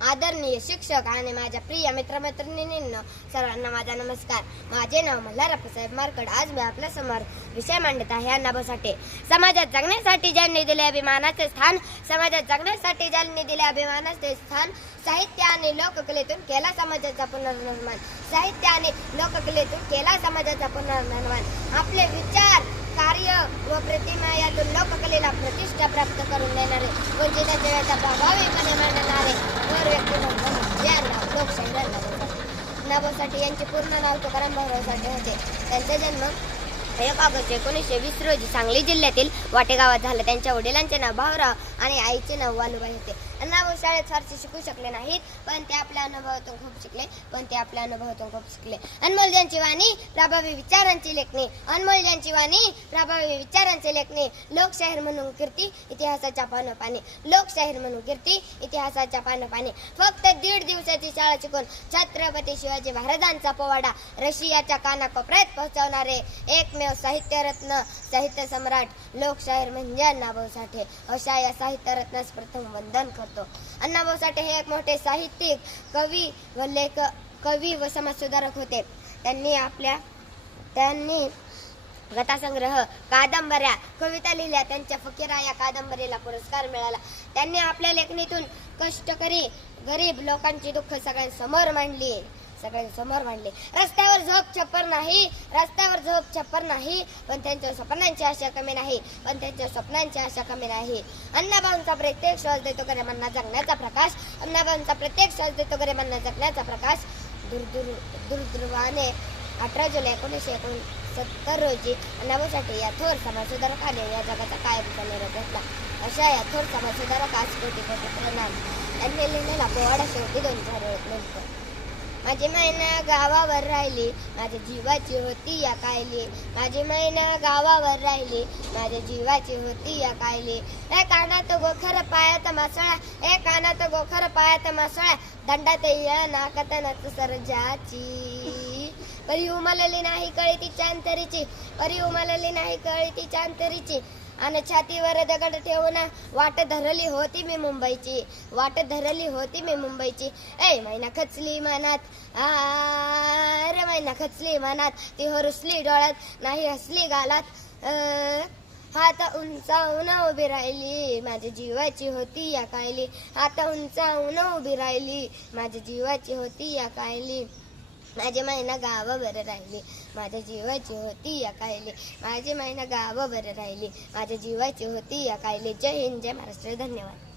आदरणीय शिक्षक आणि माझ्या प्रिय मित्रमैत्रिणींनो, सर्वांना माझा नमस्कार. माझे नाव मल्हार अप्पासाहेब मारकड. आज मी आपल्या समोर विषय मांडत आहे अण्णाभाऊ साठे. समाजात जगण्यासाठी ज्यांनी दिले अभिमानाचे स्थान, समाजात जगण्यासाठी ज्यांनी दिले अभिमानाचे स्थान, साहित्य आणि लोककलेतून केला समाजाचा पुनर्निर्माण. साहित्य आणि लोककलेतून केला समाजाचा पुनर्निर्माण. आपले विचार, कार्य व प्रतिमा यातून लोककलेला प्रतिष्ठा प्राप्त करून देणारे, वंचितांच्या व्यथा प्रभावीपणे मांडणारे थोर व्यक्तिमत्व म्हणजे लोकशाहीर अण्णाभाऊ साठे. यांचे पूर्ण नाव तुकाराम भाऊराव साठे होते. त्यांचा जन्म 1 ऑगस्ट 1920 रोजी सांगली जिल्ह्यातील वाटे गावात झाला. त्यांच्या वडिलांचे नाव भाऊराव आणि आईचे नाव वालुबाई होते. अण्णाभाऊ शाळेत फारसे शिकू शकले नाहीत, पण ते आपल्या अनुभवातून खूप शिकले. अनमोल ज्यांची वाणी, प्रभावी विचारांची लेखणी. अनमोल ज्यांची वाणी, प्रभावी विचारांची लेखणी. लोकशाहीर म्हणून कीर्ती इतिहासाच्या पानोपानी. लोकशाहीर म्हणून कीर्ती इतिहासाच्या पानोपानी. फक्त 1.5 दिवसाची शाळा शिकून छत्रपती शिवाजी महाराजांचा पोवाडा रशियाच्या कानाकोपऱ्यात पोहोचवणारे एकमेव साहित्यरत्न, साहित्य सम्राट, लोकशाहीर म्हणजे अण्णाभाऊ साठे. अशा या साहित्यरत्नास प्रथम वंदन करतो. अण्णाभाऊ साठे हे एक मोठे साहित्यिक, कवी व समाजसुधारक होते. त्यांनी कथासंग्रह, कादंबऱ्या, कविता लिहिल्या. त्यांच्या फकीरा या कादंबरीला पुरस्कार मिळाला. त्यांनी आपल्या लेखणीतून कष्टकरी गरीब लोकांची दुःख सगळ्यांसमोर मांडली. रस्त्यावर झोप छप्पर नाही, पण त्यांच्या स्वप्नांची आशा कमी नाही. अण्णाभाऊंचा प्रत्येक श्वास देतो गरिबांना जगण्याचा प्रकाश. दुर्दैवाने 18 जुलै 1969 रोजी अण्णाभाऊ साठे या थोर समाजसुधारकाने या जगाचा कायमचा निरोप घेतला. अशा या थोर समाजसुधारकास कोटी प्रणाम. त्यांनी लिहिलेला पोवाडा शेवटी 2000 माझी मैना गावावर राहिली, माझ्या जीवाची होती या कायली. माझी मैना गावावर राहिली, माझ्या जीवाची होती या कायली. ए कानात गोखर पायात मासळा, दंडात येळ नाकात नच सर्जाची. परी उमलली नाही कळी तिच्या अंतरीची. आणि छातीवर दगड ठेवून वाट धरली होती मी मुंबईची. मैना खचली मनात, ती हरुसली डोळ्यात, नाही हसली गालात. हात उंचावून उभी राहिली, माझ्या जीवाची होती या कायली. हात उंचावून उभी राहिली, माझ्या जीवाची होती या कायली. माझी मैना गावावर राहिली, माझ्या जीवाची होती या कायली. माझी मैना गावावर राहिली, माझ्या जीवाची होती या कायली. जय हिंद, जय महाराष्ट्र. धन्यवाद.